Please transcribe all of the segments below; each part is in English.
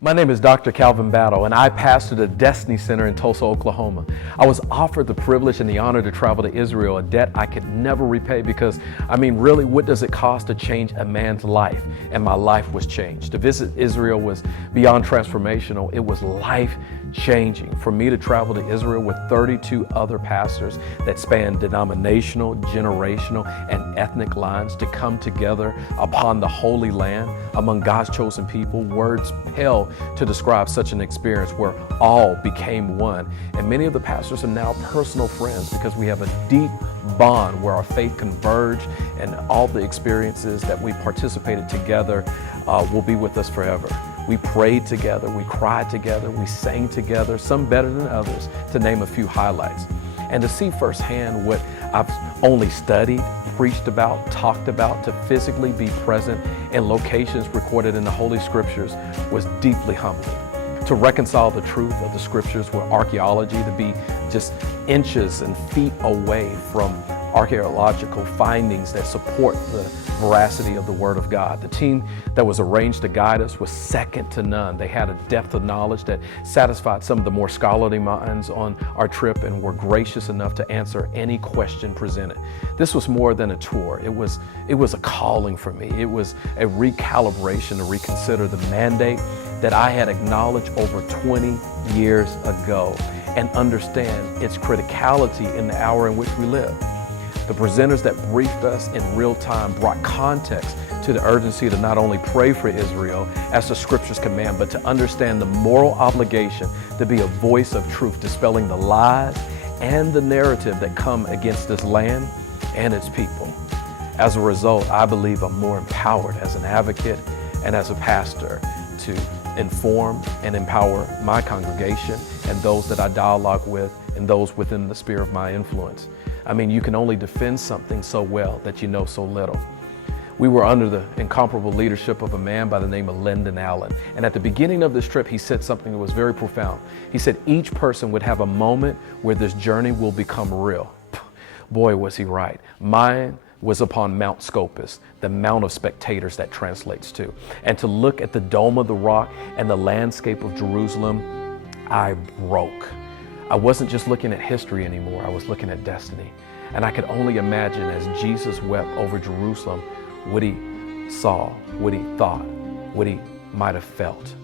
My name is Dr. Calvin Battle, and I pastor the Destiny Center in Tulsa, Oklahoma. I was offered the privilege and the honor to travel to Israel, a debt I could never repay because, really, what does it cost to change a man's life? And my life was changed. To visit Israel was beyond transformational. It was life-changing. For me to travel to Israel with 32 other pastors that span denominational, generational, and ethnic lines to come together upon the Holy Land among God's chosen people, words pale to describe such an experience where all became one. And many of the pastors are now personal friends because we have a deep bond where our faith converged, and all the experiences that we participated together will be with us forever. We prayed together, we cried together, we sang together, some better than others, to name a few highlights. And to see firsthand what I've only studied, preached about, talked about, to physically be present in locations recorded in the Holy Scriptures was deeply humbling. To reconcile the truth of the Scriptures with archaeology, to be just inches and feet away from archaeological findings that support the veracity of the Word of God. The team that was arranged to guide us was second to none. They had a depth of knowledge that satisfied some of the more scholarly minds on our trip and were gracious enough to answer any question presented. This was more than a tour. It was a calling for me. It was a recalibration to reconsider the mandate that I had acknowledged over 20 years ago and understand its criticality in the hour in which we live. The presenters that briefed us in real time brought context to the urgency to not only pray for Israel as the Scriptures command, but to understand the moral obligation to be a voice of truth, dispelling the lies and the narrative that come against this land and its people. As a result, I believe I'm more empowered as an advocate and as a pastor to inform and empower my congregation and those that I dialogue with and those within the sphere of my influence. You can only defend something so well that you know so little. We were under the incomparable leadership of a man by the name of Lyndon Allen. And at the beginning of this trip, he said something that was very profound. He said each person would have a moment where this journey will become real. Boy, was he right. Mine was upon Mount Scopus, the mount of spectators that translates to. And to look at the Dome of the Rock and the landscape of Jerusalem, I broke. I wasn't just looking at history anymore, I was looking at destiny. And I could only imagine as Jesus wept over Jerusalem, what he saw, what he thought, what he might have felt.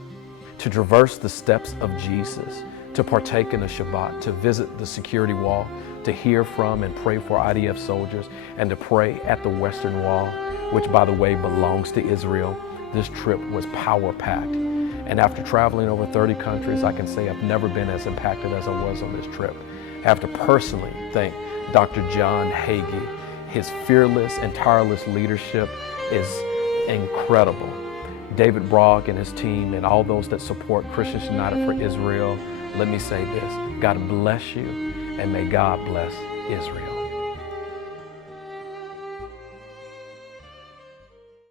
To traverse the steps of Jesus, to partake in the Shabbat, to visit the security wall, to hear from and pray for IDF soldiers, and to pray at the Western Wall, which by the way belongs to Israel. This trip was power-packed. And after traveling over 30 countries, I can say I've never been as impacted as I was on this trip. I have to personally thank Dr. John Hagee. His fearless and tireless leadership is incredible. David Brogg and his team and all those that support Christians United for Israel, let me say this: God bless you, and may God bless Israel.